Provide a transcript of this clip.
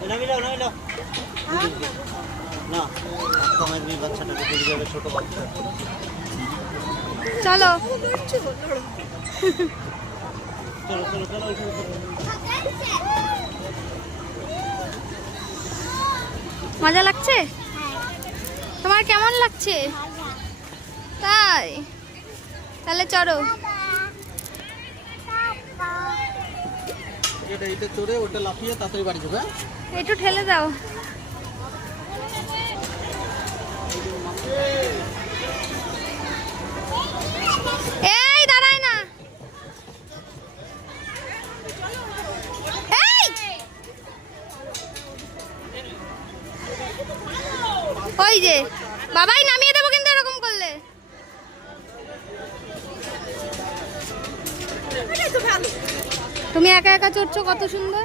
না বাচ্চাটাকে চলে যাবে, ছোট বাচ্চা। চলো চলো চলো চলো। মজা লাগছে? তোমার কেমন লাগছে? তাই, তাহলে চলো। এটা চড়ে ওটা লাফিয়ে তাড়াতাড়ি বাড়ি যাবে। একটু ঠেলে দাও। এই দাঁড়ায় না। এই ওই যে বাবাই নামিয়ে দেবো কিন্তু এরকম করলে। তুমি একা একা চড়ছো, কত সুন্দর।